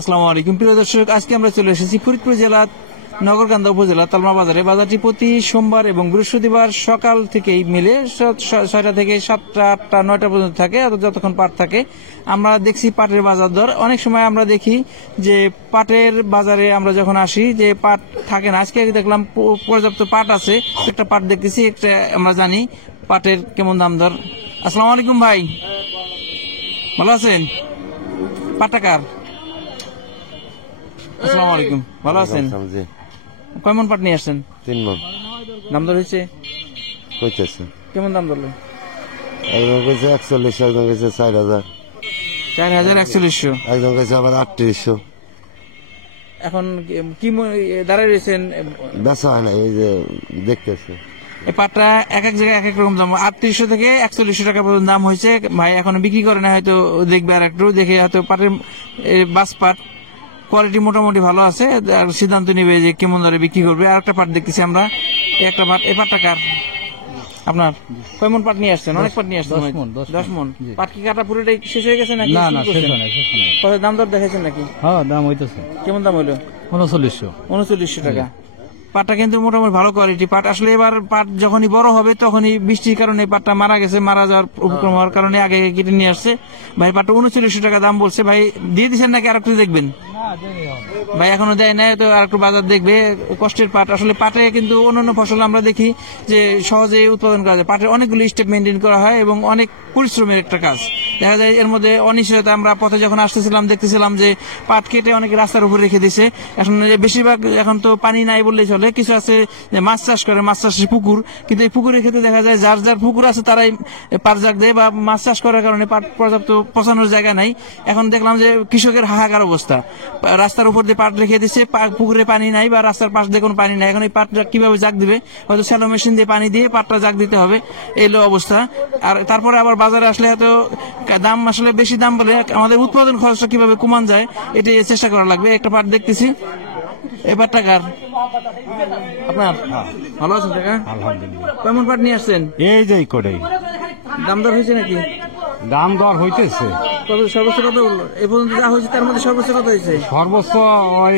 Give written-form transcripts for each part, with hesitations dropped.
আসসালামু আলাইকুম প্রিয় দর্শক, আজকে আমরা চলে এসেছি ফরিদপুর জেলার নগরকান্দা উপজেলা তালমা বাজারে। বাজারটি প্রতি সোমবার এবং বৃহস্পতিবার সকাল থেকেই মিলে 6টা থেকে 7টা 8টা 9টা পর্যন্ত থাকে, যতক্ষণ পাট থাকে। আমরা দেখছি পাটের বাজার দর, অনেক সময় আমরা দেখি যে পাটের বাজারে আমরা যখন আসি যে পাট থাকে না। আজকে দেখলাম পর্যাপ্ত পাট আছে, একটা পাট দেখতেছি, একটা আমরা জানি পাটের কেমন দাম দর। আসসালামু আলাইকুম ভাই, ভালো আছেন? পাটটা কার? আসসালামু আলাইকুম, ভালো আছেন? কয় মন পাট নিয়ে আসছেন? 3 মন। দাম দর হয়েছে? কইতেছে কেমন দাম ধরলো? একজন কইছে 41, একজন কইছে 4000, 4041। একজন কইছে আবার 3800। এখন কি দাঁড়ায় রয়েছেন? বেচা হয় না, এই যে দেখতেছে। এই পাটটা এক এক জায়গায় এক এক রকম দাম, 3800 থেকে 4100 টাকা পর্যন্ত দাম হয়েছে। ভাই এখনো বিক্রি করে না, হয়তো দেখবে আর একটু দেখে হয়তো পাটের বাস পাট কোয়ালিটি মোটামুটি ভালো আছে, আর সিদ্ধান্ত নিবে যে কেমন দরে বিক্রি করবে। আর একটা পাট দেখতেছি আমরা, একটা পাট। এই পাটটা কার? আপনার? কয় মন পাট নিয়ে আসছেন? অনেক পাট নিয়ে আসছেন। 10 মন। পাট কি কাটা পুরোটাই শেষ হয়ে গেছে নাকি? না না, শেষ হয় না। কত দাম দর দেখাইছেন নাকি? হ্যাঁ, দাম হইতেছে। কেমন দাম হইলো? 3900 টাকা। পাটটা কিন্তু মোটামুটি ভালো কোয়ালিটি পাট। আসলে এবার পাট যখনই বড় হবে তখনই বৃষ্টির কারণে পাটটা মারা গেছে, মারা যাওয়ার উপক্রম হওয়ার কারণে আগে কেটে নিয়ে আসছে। ভাই পাটটা 3900 টাকা দাম বলছে। ভাই দিয়ে দিচ্ছেন নাকি আর একটু দেখবেন? ভাই এখনো দেয় নাই, তো আর একটু বাজার দেখবে। কষ্টের পাট। আসলে পাটে কিন্তু অন্যান্য ফসল আমরা দেখি যে সহজে উৎপাদন করা যায়, পাটের অনেকগুলো স্টেপ মেনটেন করা হয় এবং অনেক পরিশ্রমের একটা কাজ। দেখা যায় এর মধ্যে অনিশ্চয়তা। আমরা পথে যখন আসতেছিলাম দেখতেছিলাম যে পাট কেটে অনেকে রাস্তার উপর রেখে দিছে। এখন বেশিরভাগ এখন তো পানি নাই বললেই চলে, কিছু আছে যে মাছ চাষ করে, মাছ চাষের পুকুর, কিন্তু এই পুকুরের ক্ষেত্রে দেখা যায় যার যার পুকুর আছে তারাই পাট জাগ দেয়, বা মাছ চাষ করার কারণে পাট পর্যাপ্ত পচানোর জায়গা নাই। এখন দেখলাম যে কৃষকের হাহাকার অবস্থা, রাস্তার উপর দিয়ে পাট রেখে দিচ্ছে, পুকুরে পানি নাই বা রাস্তার পাশ দিয়ে কোনো পানি নাই। এখন এই পাটটা কিভাবে জাগ দিবে? হয়তো শ্যালো মেশিন দিয়ে পানি দিয়ে পাটটা জাগ দিতে হবে, এই অবস্থা। আর তারপরে আবার বাজারে আসলে হয়তো দাম আসলে বেশি দাম বলে আমাদের উৎপাদন খরচটা কিভাবে কমান যায় এটি চেষ্টা করা লাগবে। একটা পাট দেখতেছি, এবার টাকার আপনার? ভালো আছেন টাকা? আলহামদুলিল্লাহ। কেমন পাট নিয়ে আসছেন? এই যে করেই দাম দর হয়েছে নাকি? দাম দর হইতেছে। কত সর্বোচ্চ কত বললো এ পর্যন্ত যা হয়েছে? তার মধ্যে সর্বোচ্চ কত হয়েছে? সর্বোচ্চ ওই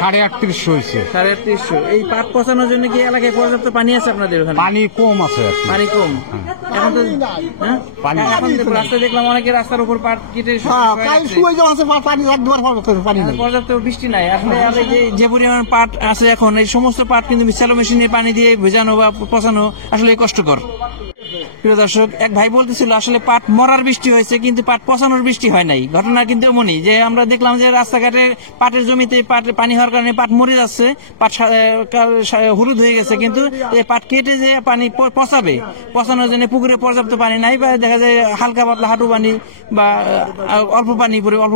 3850 হয়েছে। 3800। এই পাট পচানোর জন্য কি এলাকায় পর্যাপ্ত পানি আছে আপনাদের ওখানে? পানি কম আছে আর কি। পানি কম এখন তো, হ্যাঁ? পানি এখন তো রাস্তায় দেখলাম অনেকে রাস্তার উপর পাট কেটে পর্যাপ্ত বৃষ্টি নাই। আসলে আর এই যে পরিমাণ পাট আছে এখন, এই সমস্ত পাট কিন্তু শ্যালো মেশিনে পানি দিয়ে ভেজানো বা পচানো আসলে কষ্টকর। প্রিয় দর্শক, এক ভাই বলতেছিল আসলে পাট মরার বৃষ্টি হয়েছে কিন্তু পাট পচানোর বৃষ্টি হয় নাই। ঘটনা কিন্তু এমনই যে আমরা দেখলাম যে রাস্তাঘাটে পাটের জমিতে পানি হওয়ার কারণে পাট মরে যাচ্ছে, পাট হলুদ হয়ে গেছে, কিন্তু এই পাট কেটে যে পানি পচানোর জন্য পুকুরে পর্যাপ্ত পানি নাই, বা দেখা যায় হালকা পাতলা হাঁটু পানি বা অল্প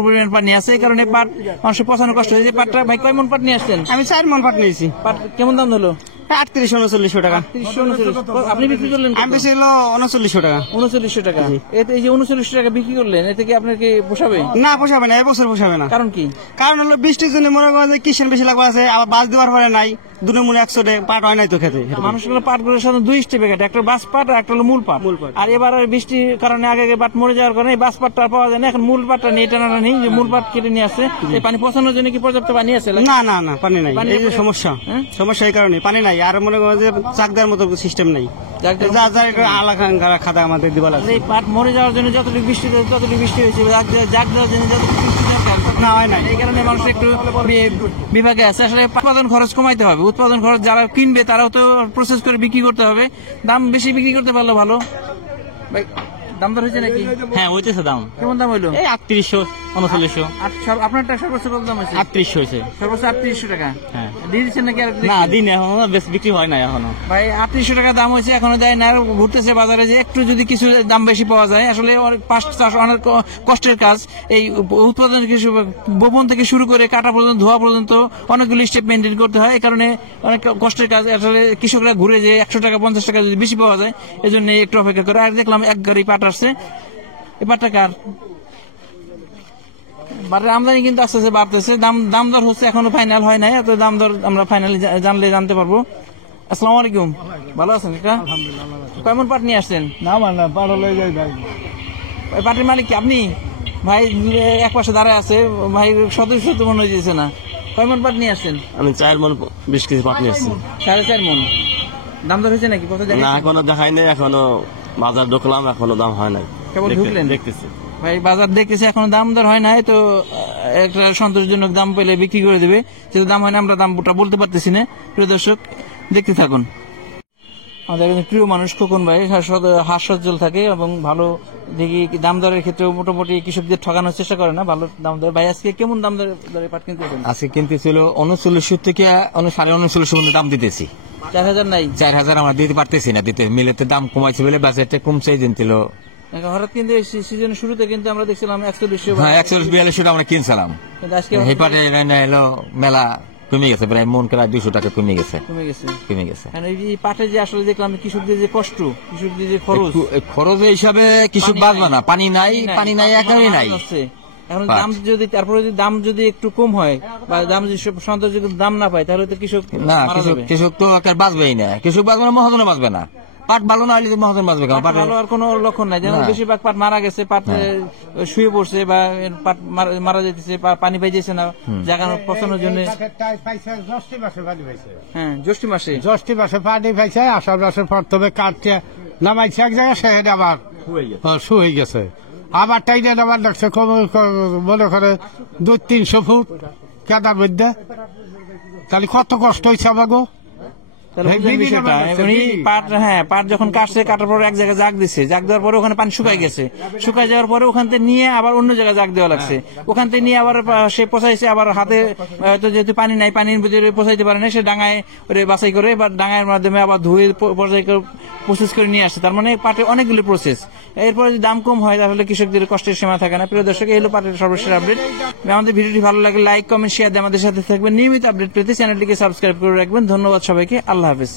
পরিমাণ পানি আছে, এই কারণে পাট মানুষের পচানো কষ্ট হয়েছে। পাটটা ভাই কয় মন পাট নিয়ে আসছেন? আমি 4 মন পাট নিয়েছি। পাট কেমন দাম হলো? 38-39 টাকা। 38-39। আপনি বিক্রি করলেন? আমি বেশি হলো 39 টাকা। 3900 টাকা। এতে এই যে 3900 টাকা বিক্রি করলেন, এতে কি আপনার কি পোষাবে? না, পোষাবে না, এবছর পোষাবে না। কারণ কি? কারণ হলো বৃষ্টির জন্য মনে করেন যে কিষেন বেশি লাগবে আছে, আবার বাস দেওয়ার পরে নাই, দুটো মূল 100 টাকা পাট হয় নাই তো খেতে। মানুষগুলো পাট গুলোর সাথে 2 স্টেপে কাটে, একটা বাস পাট আর একটা হলো মূল পাট। আর এবার বৃষ্টির কারণে আগে পাট মরে যাওয়ার কারণে বাস পাটটা পাওয়া যায় না, এখন মূল পাটটা নিয়ে টানা নেই, যে মূল পাট কেটে নিয়ে আসছে। এই পানি পচানোর জন্য কি পর্যাপ্ত পানি আছে? না না না, পানি নাই, এই যে সমস্যা। সমস্যা এই কারণে পানি নাই, আর মনে করেন যে চাক দেওয়ার মতো সিস্টেম নাই, যা যা আলাদা খাতা আমাদের দিবা লাগবে। এই পাট মরে যাওয়ার জন্য যতটুকু বৃষ্টি হয়েছে, জাগ দেওয়ার জন্য যতটুকু না হয় না, এই কারণে মানুষ একটু বিভাগে আছে। আসলে উৎপাদন খরচ কমাইতে হবে। উৎপাদন খরচ যারা কিনবে তারাও তো প্রসেস করে বিক্রি করতে হবে, দাম বেশি বিক্রি করতে পারলে ভালো। ভাই দাম দর হয়েছে নাকি? হ্যাঁ, হইতেছে দাম। কেমন দাম হইলো? এই 3800-3900। আপনারটা সর্বোচ্চ কত দাম হয়েছে? 3800 হয়েছে। সর্বোচ্চ 3800 টাকা। হ্যাঁ। দিয়ে দিচ্ছেন নাকি? না, দিন এখনো বেশ বিক্রি হয় না এখনো। ভাই 3800 টাকা দাম হয়েছে, এখনো দেয় না। ঘুরতেছে বাজারে যে একটু যদি কিছু দাম বেশি পাওয়া যায়। আসলে পাট চাষ অনেক কষ্টের কাজ। এই উৎপাদন বপন থেকে শুরু করে কাটা পর্যন্ত, ধোয়া পর্যন্ত অনেকগুলি স্টেপ মেনটেন করতে হয়, এই কারণে অনেক কষ্টের কাজ। আসলে কৃষকরা ঘুরে যে 100 টাকা 50 টাকা যদি বেশি পাওয়া যায়, এই জন্য একটু অপেক্ষা করে। আর দেখলাম এক গাড়ি পাট আসছে। এই পাটটা কার? বাটের আমদানি কিন্তু আস্তে আস্তে বাড়তেছে, দাম দর হচ্ছে, এখনো ফাইনাল হয় নাই। এত দাম দর আমরা ফাইনালি জানতে পারবো। আসসালামু আলাইকুম, ভালো আছেন? কেমন পাট নিয়ে আসছেন? না মানে পাট হলে যাই ভাই। পাটের মালিক কি আপনি? ভাই এক পাশে দাঁড়ায় আছে, ভাই সদস্য তো মনে হয়েছে না। কয় মন পাট নিয়ে আসছেন? আমি 4 মন 20 কেজি পাট নিয়ে আসছি। 4.5 মন। দাম দর হয়েছে নাকি? কত জায়গায় না এখনো দেখাই নাই, এখনো বাজার ঢুকলাম, এখনো দাম হয় নাই। কেবল ঢুকলেন? দেখতেছি। ভাই বাজার দেখতেছি, এখনো দাম দর হয় নাই, তো একটা সন্তোষজনক দাম পেলে বিক্রি করে দেবে। যেহেতু দাম হয় না, আমরা দামটা বলতে পারতেছি না। প্রিয় দর্শক, দেখতে থাকুন। আমাদের একজন প্রিয় মানুষ খোকন ভাই হাস্যোজ্জ্বল থাকে এবং ভালো দেখি দাম দরের ক্ষেত্রে মোটামুটি কৃষকদের ঠকানোর চেষ্টা করে না, ভালো দাম দর। ভাই আজকে কেমন দাম দরে পাট কিনতেছেন? আজকে কিনতেছিল 39 থেকে 39.5 পর্যন্ত দাম দিতেছি। 4,000 নাই? 4,000 আমরা দিতে পারতেছি না, দিতে মিলেতে দাম কমাইছে বলে বাজেটটা কমছে, এই দিন ছিল। হঠাৎ কিন্তু সিজনের শুরুতে কিন্তু আমরা দেখছিলাম 140। হ্যাঁ 142 আমরা কিনছিলাম, কিন্তু আজকে এই পাটে এলো মেলা কমে গেছে, প্রায় মন কেনা 200 টাকা কমে গেছে। কমে গেছে। কারণ এই পাটে যে আসলে দেখলাম কৃষকদের যে কষ্ট, কৃষকদের যে খরচ, খরচ হিসাবে কৃষক বাঁচবে না, পানি নাই একদমই নাই। এখন দাম যদি তারপরে যদি দাম যদি একটু কম হয় বা দাম যদি সন্তোষ যদি দাম না পায়, তাহলে তো কৃষক না, মারা যাবে। কৃষক তো একটা বাঁচবেই না, কৃষক বাঁচবে না, মহাজনও বাঁচবে না। পাট ভালো না হলে মহাজন বাঁচবে কেন? পাট ভালো আর কোনো লক্ষণ নাই, যেমন বেশিরভাগ পাট মারা গেছে, পাট শুয়ে পড়ছে বা পাট মারা যাইতেছে, পানি পাইতেছে না জায়গা পচানোর জন্য। হ্যাঁ জ্যৈষ্ঠ মাসে পানি পাইছে, আষাঢ় মাসে প্রথমে কাটতে নামাইছে এক জায়গায়, সেখানে আবার শুয়ে গেছে। আবার টাইনে নামার দেখছে মনে করে 200-300 ফুট কেদার মধ্যে। তাহলে কত কষ্ট হয়েছে আমাকে। পাট যখন কাটছে, কাটার পর এক জায়গায় জাগ দিচ্ছে, জাগ দেওয়ার পরে ওখানে পানি শুকাই গেছে, শুকাই যাওয়ার পরে ওখান থেকে নিয়ে আবার অন্য জায়গায় জাগ দেওয়া লাগছে, ওখান থেকে নিয়ে আবার সে পচাইছে, আবার হাতে তো যেহেতু পানি নাই, পানির ভিতরে পচাইতে পারে না, সে ডাঙায় বাছাই করে বা ডাঙার মাধ্যমে আবার ধুয়ে প্রসেস করে নিয়ে আসছে। তার মানে পাটের অনেকগুলো প্রসেস। এরপরে যদি দাম কম হয় তাহলে কৃষকদের কষ্টের সীমা থাকে না। প্রিয় দর্শক, এই হলো পাটের সর্বশেষ আপডেট। আমাদের ভিডিওটি ভালো লাগলে লাইক, কমেন্ট, শেয়ার দিয়ে আমাদের সাথে থাকবেন। নিয়মিত আপডেট পেতে চ্যানেলটিকে সাবস্ক্রাইব করে রাখবেন। ধন্যবাদ সবাইকে। আল্লাহ হাফেজ।